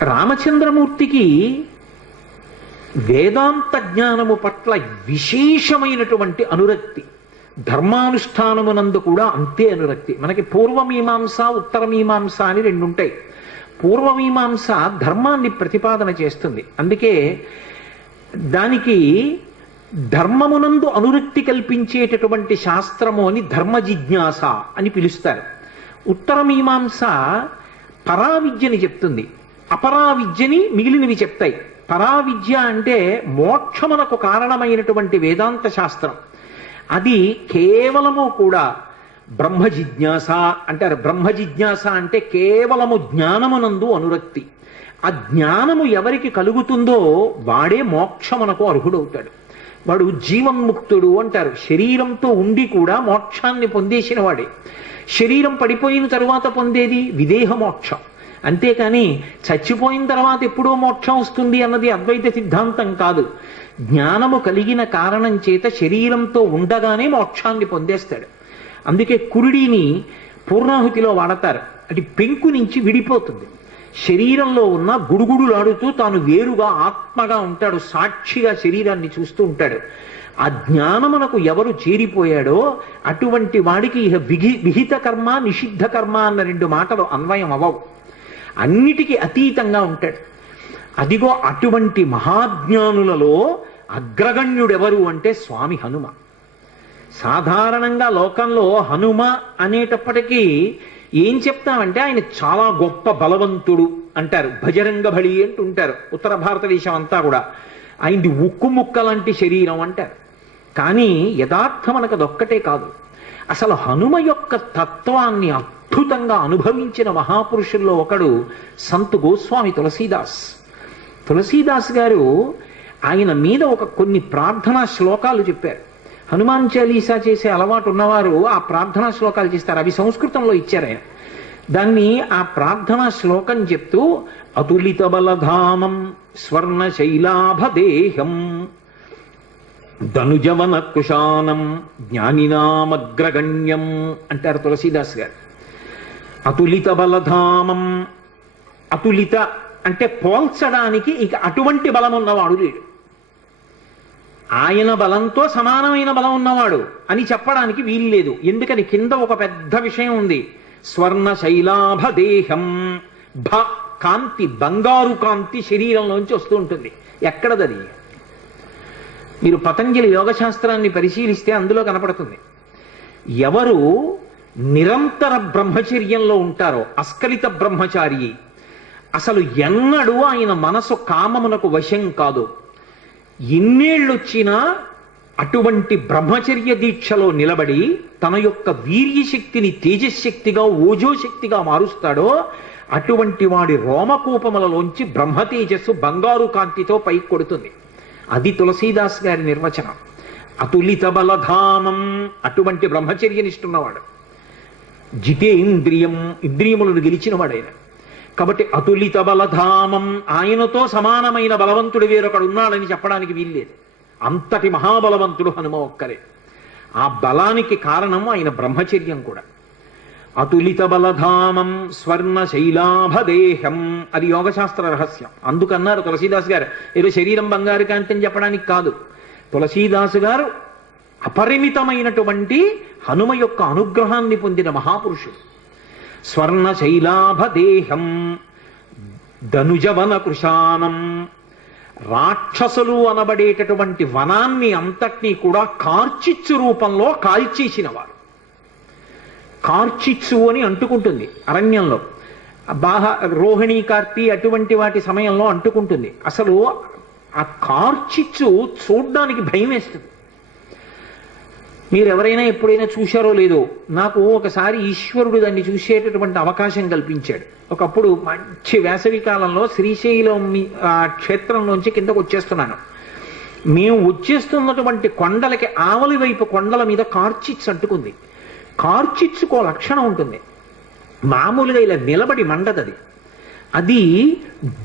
రామచంద్రమూర్తికి వేదాంత జ్ఞానము పట్ల విశేషమైనటువంటి అనురక్తి, ధర్మానుష్ఠానమునందు కూడా అంతే అనురక్తి. మనకి పూర్వమీమాంస ఉత్తరమీమాంస అని రెండు ఉంటాయి. పూర్వమీమాంస ధర్మాన్ని ప్రతిపాదన చేస్తుంది, అందుకే దానికి ధర్మమునందు అనురక్తి కల్పించేటటువంటి శాస్త్రము అని ధర్మ జిజ్ఞాస అని పిలుస్తారు. ఉత్తరమీమాంస పరావిద్యని చెప్తుంది, అపరావిద్యని మిగిలినవి చెప్తాయి. పరావిద్య అంటే మోక్షమునకు కారణమైనటువంటి వేదాంత శాస్త్రం. అది కేవలము కూడా బ్రహ్మ జిజ్ఞాస అంటారు. బ్రహ్మ జిజ్ఞాస అంటే కేవలము జ్ఞానమునందు అనురక్తి. ఆ జ్ఞానము ఎవరికి కలుగుతుందో వాడే మోక్షమునకు అర్హుడవుతాడు. వాడు జీవన్ముక్తుడు అంటారు. శరీరంతో ఉండి కూడా మోక్షాన్ని పొందేసిన వాడే. శరీరం పడిపోయిన తరువాత పొందేది విదేహ మోక్షం, అంతేకాని చచ్చిపోయిన తర్వాత ఎప్పుడో మోక్షం వస్తుంది అన్నది అద్వైత సిద్ధాంతం కాదు. జ్ఞానము కలిగిన కారణం చేత శరీరంతో ఉండగానే మోక్షాన్ని పొందేస్తాడు. అందుకే కురుడిని పూర్ణాహుతిలో వాడతారు. అది పెంకు నుంచి విడిపోతుంది. శరీరంలో ఉన్న గుడుగుడులాడుతూ తాను వేరుగా ఆత్మగా ఉంటాడు, సాక్షిగా శరీరాన్ని చూస్తూ ఉంటాడు. ఆ జ్ఞానమునకు ఎవరు చేరిపోయాడో అటువంటి వాడికి ఇహ విహిత కర్మ నిషిద్ధ కర్మ అన్న రెండు మాటలు అన్వయం అవ్వవు. అన్నిటికీ అతీతంగా ఉంటాడు. అదిగో అటువంటి మహాజ్ఞానులలో అగ్రగణ్యుడెవరు అంటే స్వామి హనుమ. సాధారణంగా లోకంలో హనుమ అనేటప్పటికీ ఏం చెప్తామంటే ఆయన చాలా గొప్ప బలవంతుడు అంటారు. భజరంగ బలి అంటుంటారు. ఉత్తర భారతదేశం అంతా కూడా ఆయనది ఉక్కు ముక్క లాంటి శరీరం అంటారు. కానీ యథార్థం మనకు అదొక్కటే కాదు. అసలు హనుమ యొక్క తత్వాన్ని అద్భుతంగా అనుభవించిన మహాపురుషుల్లో ఒకడు సంత్ గోస్వామి తులసీదాస్. తులసీదాస్ గారు ఆయన మీద కొన్ని ప్రార్థనా శ్లోకాలు చెప్పారు. హనుమాన్ చాలీసా చేసే అలవాటు ఉన్నవారు ఆ ప్రార్థనా శ్లోకాలు చేస్తారు. అవి సంస్కృతంలో ఇచ్చారు ఆయన. దాన్ని ఆ ప్రార్థనా శ్లోకం చెప్తూ అతులిత బలధామం స్వర్ణ శైలాభదేహం ధనుజవన కుశానం జ్ఞానినామగ్రగణ్యం అంటారు తులసీదాస్ గారు. అతులిత బలధామం, అతులిత అంటే పోల్చడానికి ఇక అటువంటి బలం ఉన్నవాడు లేడు. ఆయన బలంతో సమానమైన బలం ఉన్నవాడు అని చెప్పడానికి వీలు లేదు. ఎందుకని కింద ఒక పెద్ద విషయం ఉంది. స్వర్ణ శైలాభదేహం, భ కాంతి, బంగారు కాంతి శరీరంలోంచి వస్తూ ఉంటుంది. ఎక్కడదది? మీరు పతంజలి యోగశాస్త్రాన్ని పరిశీలిస్తే అందులో కనపడుతుంది. ఎవరు నిరంతర బ్రహ్మచర్యంలో ఉంటారో, అస్కలిత బ్రహ్మచారి, అసలు ఎన్నడూ ఆయన మనసు కామమునకు వశం కాదు. ఎన్నేళ్ళొచ్చినా అటువంటి బ్రహ్మచర్య దీక్షలో నిలబడి తన యొక్క వీర్యశక్తిని తేజశక్తిగా ఓజోశక్తిగా మారుస్తాడో అటువంటి వాడి రోమకూపములలోంచి బ్రహ్మ తేజస్సు బంగారు కాంతితో పైకి కొడుతుంది. అది తులసీదాస్ గారి నిర్వచనం. అతులిత బలధామం, అటువంటి బ్రహ్మచర్యనిష్ఠున్నవాడు. జితేంద్రియం, ఇంద్రియములను గెలిచినవాడు ఆయన. కాబట్టి అతులిత బలధామం, ఆయనతో సమానమైన బలవంతుడు వేరొకడు ఉన్నాడని చెప్పడానికి వీల్లేదు. అంతటి మహాబలవంతుడు హనుమ ఒక్కరే. ఆ బలానికి కారణం ఆయన బ్రహ్మచర్యం కూడా. అతులిత బలధామం స్వర్ణ శైలాభదేహం, అది యోగశాస్త్ర రహస్యం. అందుకన్నారు తులసీదాస్ గారు, ఏదో శరీరం బంగారు కాంతి అని చెప్పడానికి కాదు. తులసీదాసు గారు అపరిమితమైనటువంటి హనుమ యొక్క అనుగ్రహాన్ని పొందిన మహాపురుషుడు. స్వర్ణ శైలాభదేహం ధనుజవన కృశానం, రాక్షసులు అనబడేటటువంటి వనాన్ని అంతటినీ కూడా కార్చిచ్చు రూపంలో కాల్చేసిన వారు. కార్చిచ్చు అని అంటుకుంటుంది అరణ్యంలో, రోహిణీ కార్తీ అటువంటి వాటి సమయంలో అంటుకుంటుంది. అసలు ఆ కార్చిచ్చు చూడ్డానికి భయం వేస్తుంది. మీరు ఎవరైనా ఎప్పుడైనా చూశారో లేదో, నాకు ఒకసారి ఈశ్వరుడు దాన్ని చూసేటటువంటి అవకాశం కల్పించాడు. ఒకప్పుడు మంచి వేసవి కాలంలో శ్రీశైలం క్షేత్రంలోంచి కిందకు వచ్చేస్తున్నాను. మేము వచ్చేస్తున్నటువంటి కొండలకి ఆవలి వైపు కొండల మీద కార్చిచ్చు అంటుకుంది. కార్చిచ్చుకో లక్షణం ఉంటుంది. మామూలుగా ఇలా నిలబడి మండదది, అది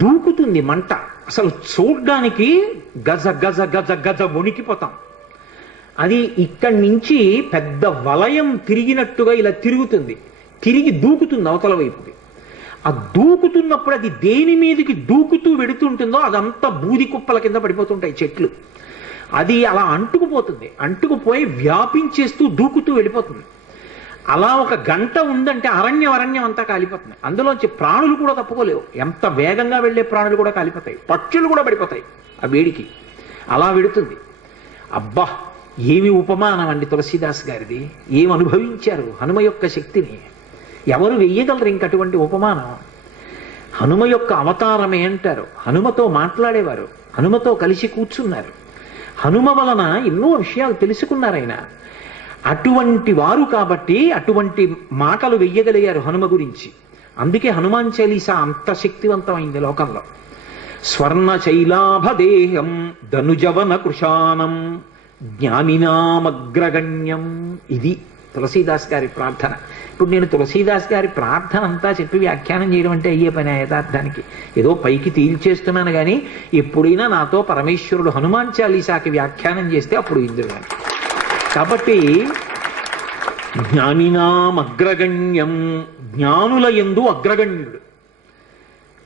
దూకుతుంది మంట. అసలు చూడ్డానికి గజ గజ గజ గజ వణికిపోతాం. అది ఇక్కడి నుంచి పెద్ద వలయం తిరిగినట్టుగా ఇలా తిరుగుతుంది, తిరిగి దూకుతుంది అవతల వైపుకి. ఆ దూకుతున్నప్పుడు అది దేని మీదకి దూకుతూ వెడుతుంటుందో అదంతా బూది కుప్పల కింద పడిపోతుంటాయి చెట్లు. అది అలా అంటుకుపోతుంది, అంటుకుపోయి వ్యాపించేస్తూ దూకుతూ వెళ్ళిపోతుంది. అలా ఒక గంట ఉందంటే అరణ్యం అంతా కాలిపోతుంది. అందులోంచి ప్రాణులు కూడా తప్పుకోలేవు. ఎంత వేగంగా వెళ్లే ప్రాణులు కూడా కాలిపోతాయి, పక్షులు కూడా పడిపోతాయి ఆ వేడికి. అలా వెడుతుంది. అబ్బా, ఏమి ఉపమానం అండి తులసీదాస్ గారిది! ఏమి అనుభవించారు హనుమ యొక్క శక్తిని! ఎవరు వెయ్యగలరు ఇంకటువంటి ఉపమానం? హనుమ యొక్క అవతారమే అంటారు. హనుమతో మాట్లాడేవారు, హనుమతో కలిసి కూర్చున్నారు, హనుమ వలన ఎన్నో విషయాలు తెలుసుకున్నారు ఆయన. అటువంటి వారు కాబట్టి అటువంటి మాటలు వెయ్యగలిగారు హనుమ గురించి. అందుకే హనుమాన్ చాలీసా అంత శక్తివంతమైంది లోకంలో. స్వర్ణ శైలాభదేహం ధనుజవన కృషానం జ్ఞానినామగ్రగణ్యం. ఇది తులసీదాస్ గారి ప్రార్థన. ఇప్పుడు నేను తులసీదాస్ గారి ప్రార్థన అంతా చెప్పి వ్యాఖ్యానం చేయడం అంటే అయ్యే పని యథార్థానికి ఏదో పైకి తేల్చేస్తున్నాను కానీ ఎప్పుడైనా నాతో పరమేశ్వరుడు హనుమాన్ చాలీసాకి వ్యాఖ్యానం చేస్తే అప్పుడు ఇందులో. కాబట్టి జ్ఞానినాం అగ్రగణ్యం, జ్ఞానుల యందు అగ్రగణ్యుడు.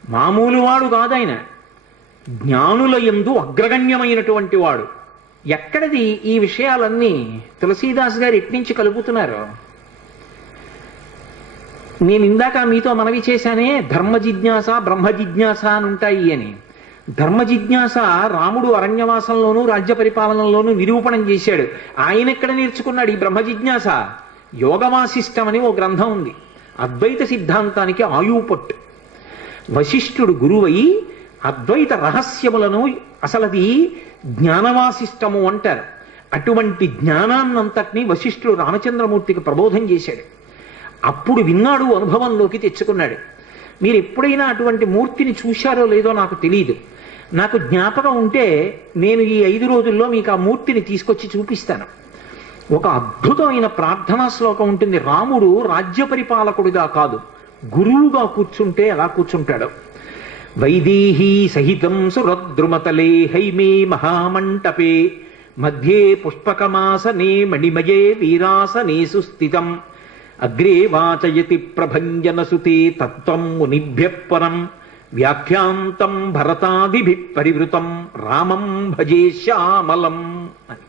మామూలు వాడు కాదాయన, జ్ఞానుల యందు అగ్రగణ్యమైనటువంటి వాడు. ఎక్కడది ఈ విషయాలన్నీ తులసీదాస్ గారు ఎట్నుంచి కలుపుతున్నారు? నేను ఇందాక మీతో మనవి చేశానే, ధర్మ జిజ్ఞాస బ్రహ్మ జిజ్ఞాస అని ఉంటాయి అని. ధర్మ జిజ్ఞాస రాముడు అరణ్యవాసంలోనూ రాజ్య పరిపాలనలోనూ నిరూపణం చేశాడు. ఆయన ఎక్కడ నేర్చుకున్నాడు ఈ బ్రహ్మ జిజ్ఞాస? యోగవాసిష్టం అని ఓ గ్రంథం ఉంది, అద్వైత సిద్ధాంతానికి ఆయుపట్టు. వశిష్ఠుడు గురువై అద్వైత రహస్యములను, అసలది జ్ఞానవాసిష్టము అంటారు. అటువంటి జ్ఞానాన్నంతటినీ వశిష్ఠుడు రామచంద్రమూర్తికి ప్రబోధం చేశాడు. అప్పుడు విన్నాడు, అనుభవంలోకి తెచ్చుకున్నాడు. మీరు ఎప్పుడైనా అటువంటి మూర్తిని చూశారో లేదో నాకు తెలియదు. నాకు జ్ఞాపకం ఉంటే నేను ఈ 5 రోజుల్లో మీకు ఆ మూర్తిని తీసుకొచ్చి చూపిస్తాను. ఒక అద్భుతమైన ప్రార్థనా శ్లోకం ఉంటుంది. రాముడు రాజ్య పరిపాలకుడిగా కాదు, గురువుగా కూర్చుంటే ఎలా కూర్చుంటాడో. వైదేహీ సహితం సురద్రుమతలే హైమే మహామంటపే మధ్యే పుష్పకమాసనే మణిమయే వీరాసనే సుస్థితం అగ్రే వాచయతి ప్రభంజనసుతే తత్వం మునిభ్య పరం వ్యాఖ్యాంతం భరతాదిభి పరివృతం రామం భజే శ్యామలం అని.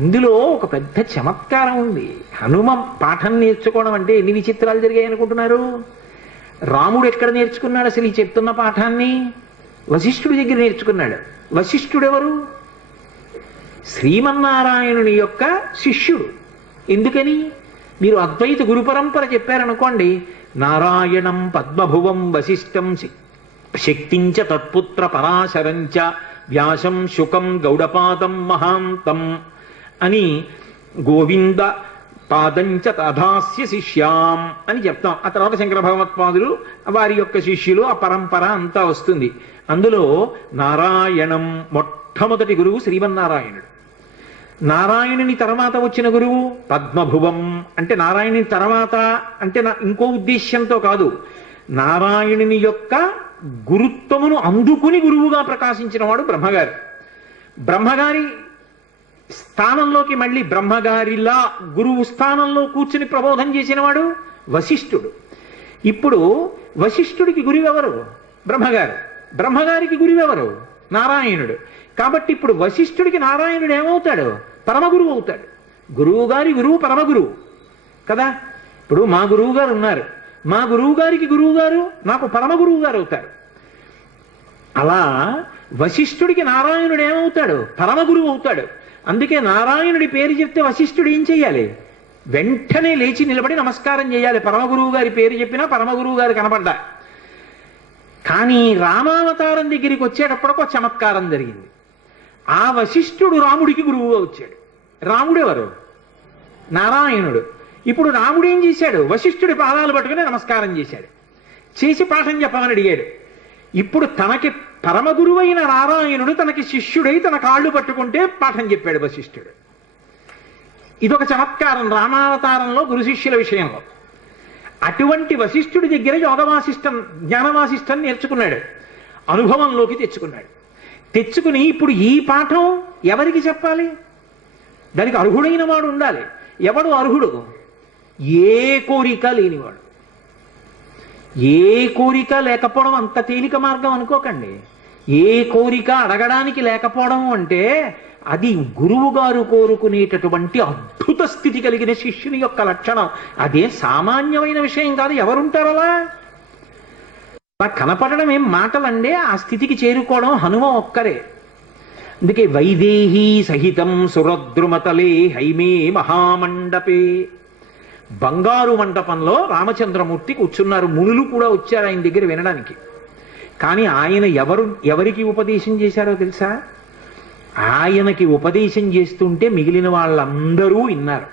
ఇందులో ఒక పెద్ద చమత్కారం ఉంది. హనుమ పాఠం నేర్చుకోవడం అంటే ఎన్ని విచిత్రాలు జరిగాయి అనుకుంటున్నారు? రాముడు ఎక్కడ నేర్చుకున్నాడు అసలు ఈ చెప్తున్న పాఠాన్ని? వశిష్ఠుడి దగ్గర నేర్చుకున్నాడు. వశిష్ఠుడు ఎవరు? శ్రీమన్నారాయణుని యొక్క శిష్యుడు. ఎందుకని? మీరు అద్వైత గురు పరంపర చెప్పారనుకోండి, నారాయణం పద్మభువం వశిష్టం శక్తించ తత్పుత్ర పరాశరంచ వ్యాసం శుకం గౌడపాదం మహాంతం అని గోవింద పాదంచ తధాస్య శిష్యాం అని చెప్తాం. ఆ తర్వాత శంకర భగవత్పాదులు వారి యొక్క శిష్యులు, ఆ పరంపర అంతా వస్తుంది. అందులో నారాయణం మొట్టమొదటి గురువు శ్రీమన్నారాయణుడు. నారాయణుని తర్వాత వచ్చిన గురువు పద్మభువం. అంటే నారాయణుని తర్వాత అంటే ఇంకో ఉద్దేశ్యంతో కాదు, నారాయణుని యొక్క గురుత్వమును అందుకుని గురువుగా ప్రకాశించిన వాడు బ్రహ్మగారు. బ్రహ్మగారి స్థానంలోకి మళ్ళీ బ్రహ్మగారిలా గురువు స్థానంలో కూర్చుని ప్రబోధం చేసిన వాడు వశిష్ఠుడు. ఇప్పుడు వశిష్ఠుడికి గురువెవరు? బ్రహ్మగారు. బ్రహ్మగారికి గురువెవరు? నారాయణుడు. కాబట్టి ఇప్పుడు వశిష్ఠుడికి నారాయణుడు ఏమవుతాడు? పరమగురువు అవుతాడు. గురువు గారి గురువు పరమగురువు కదా. ఇప్పుడు మా గురువు గారు ఉన్నారు, మా గురువు గారికి గురువు గారు నాకు పరమగురువు గారు అవుతారు. అలా వశిష్ఠుడికి నారాయణుడు ఏమవుతాడు? పరమగురువు అవుతాడు. అందుకే నారాయణుడి పేరు చెప్తే వశిష్ఠుడు ఏం చెయ్యాలి? వెంటనే లేచి నిలబడి నమస్కారం చేయాలి. పరమగురువు గారి పేరు చెప్పినా పరమగురువు గారు కనపడ్డా. కానీ రామావతారం దగ్గరికి వచ్చేటప్పటికి ఒక చమత్కారం జరిగింది. ఆ వశిష్ఠుడు రాముడికి గురువుగా వచ్చాడు. రాముడెవరు? నారాయణుడు. ఇప్పుడు రాముడు ఏం చేశాడు? వశిష్ఠుడి పాదాలు పట్టుకుని నమస్కారం చేశాడు, చేసి పాఠం చెప్పమని అడిగాడు. ఇప్పుడు తనకి పరమగురువైన నారాయణుడు తనకి శిష్యుడై తన కాళ్ళు పట్టుకుంటే పాఠం చెప్పాడు వశిష్ఠుడు. ఇదొక చమత్కారం రామావతారంలో గురు శిష్యుల విషయంలో. అటువంటి వశిష్ఠుడి దగ్గర యోగవాసిష్టం జ్ఞానవాసిష్టం నేర్చుకున్నాడు, అనుభవంలోకి తెచ్చుకున్నాడు. తెచ్చుకుని ఇప్పుడు ఈ పాఠం ఎవరికి చెప్పాలి? దానికి అర్హుడైన వాడు ఉండాలి. ఎవడు అర్హుడు? ఏ కోరిక లేనివాడు, ఏ కోరిక లేకపోవడం అంత తేలిక మార్గం అనుకోకండి. ఏ కోరిక అడగడానికి లేకపోవడం అంటే అది గురువు గారు కోరుకునేటటువంటి అద్భుత స్థితి కలిగిన శిష్యుని యొక్క లక్షణం. అదే సామాన్యమైన విషయం కాదు. ఎవరుంటారు అలా? కనపడడం ఏం మాటలండే, ఆ స్థితికి చేరుకోవడం హనుమ ఒక్కరే. అందుకే వైదేహీ సహితం సురద్రుమతలే హైమే మహామండపే, బంగారు మండపంలో రామచంద్రమూర్తి కూర్చున్నారు. మునులు కూడా వచ్చారు ఆయన దగ్గర వినడానికి. కానీ ఆయన ఎవరికి ఉపదేశం చేశారో తెలుసా? ఆయనకి ఉపదేశం చేస్తుంటే మిగిలిన వాళ్ళందరూ విన్నారు.